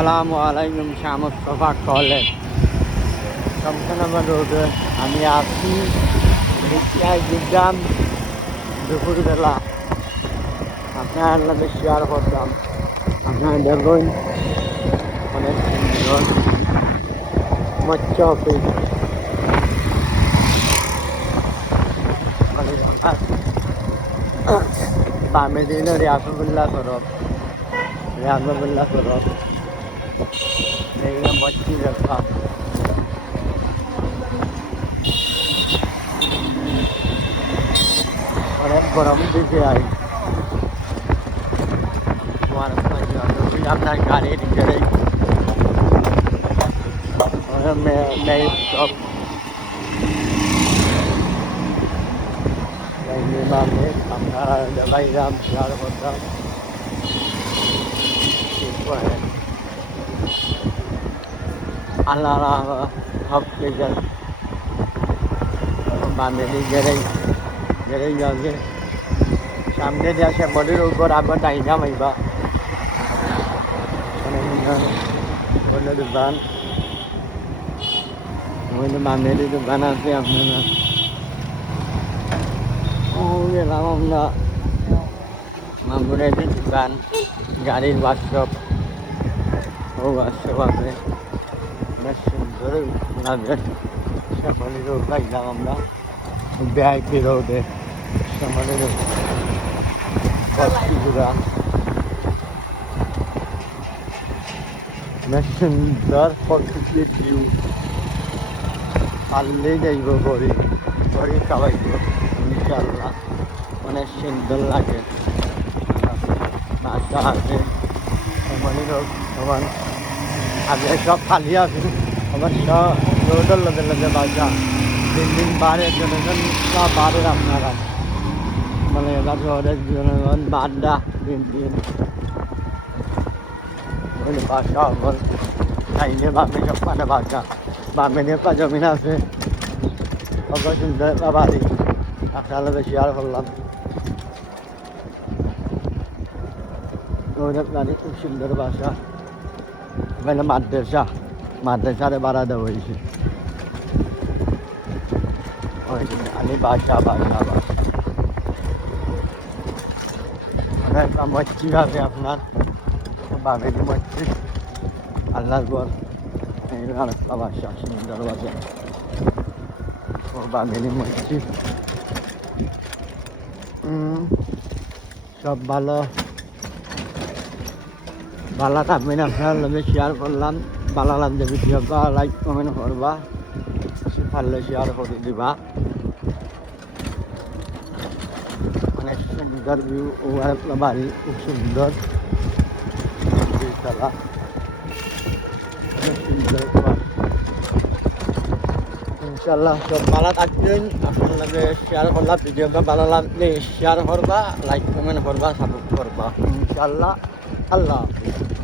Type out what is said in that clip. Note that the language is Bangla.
আসসালামু আলাইকুম। শাহ মুস্তফা কলেজ শমশানাবাদ রোডে আমি আছি। রিক্সায় দিলাম দুপুরবেলা, আপনার লাগে শেয়ার করতাম। আপনারা দেখুন অনেক সুন্দর মৎস্য অফিস, বামে দিন রিয়াসুল্লাহ সরফ এইগুলো মচ্ছি দেখা অনেক গরম দিকে আই আপনার গাড়ির গেড়েই মেয়ে সব আপনারা দেখাইলাম শেয়ার করতাম। আল্লাহ সব কিছু বান্ধবী গেড়েই যাবে সামনে দিয়ে আসে বডির উপর আবার ডাইনা মাইবা কোনো দোকান বান্ধবী দোকান আছে। আপনারা গেলাম আমরা মামুনের দোকান, গাড়ির ওয়ার্কশপ আছে অনেক সুন্দর লাগে। শ্যামলী রোড পাইলাম আমরা, ভিআইপি রোডে শ্যামলী রোড বস্তিগুলা অনেক সুন্দর প্রকৃতির ভিউ। পারলেই যাইব গড়ি খাওয়াইব ইনশাল্লাহ, অনেক সুন্দর লাগে। বাসা আছে শ্যামলী রোড, আমার আগে সব খালি আছে, আমার সব রোডের লগে লগে বাসা দিন বাড়ে জনগণ সব বাড়ের আপনারা মানে এবার শহরের জনগণ বাড্ডা দিন বাসা আমার খাইলে বামে সব মানে বাসা বামে নিয়ে জমিন আছে অত সুন্দর বাড়ি আপনার লগে শেয়ার করলাম। ওদের বাড়ি খুব সুন্দর বাসা, ওখানে মাদ্রাসারে ভাড়া দেওয়া হয়েছে। আমি বাসা অনেক মচ্ছি আছে আপনার বাঘেরি মচ্ছি আল্লাহর পর আরেকটা বাসা সুন্দর বাসা ও বাঘেরি মচ্ছি। সব ভালো থাকবেন। আপনার লোকে শেয়ার করলাম, ভালো লাগবে ভিডিওটা লাইক কমেন্ট করবা, পারলে শেয়ার করে দিবা। অনেক সুন্দর ভিউ, বাড়ি খুব সুন্দর, অনেক সুন্দর। ইনশাল্লাহ সব ভালো থাকবেন। আপনার লোকে শেয়ার করলাম, ভিডিওটা ভালো লাগলে শেয়ার করবা, লাইক কমেন্ট করবা, সাপোর্ট করবা ইনশাল্লাহ। আল্লাহ হাফিজ।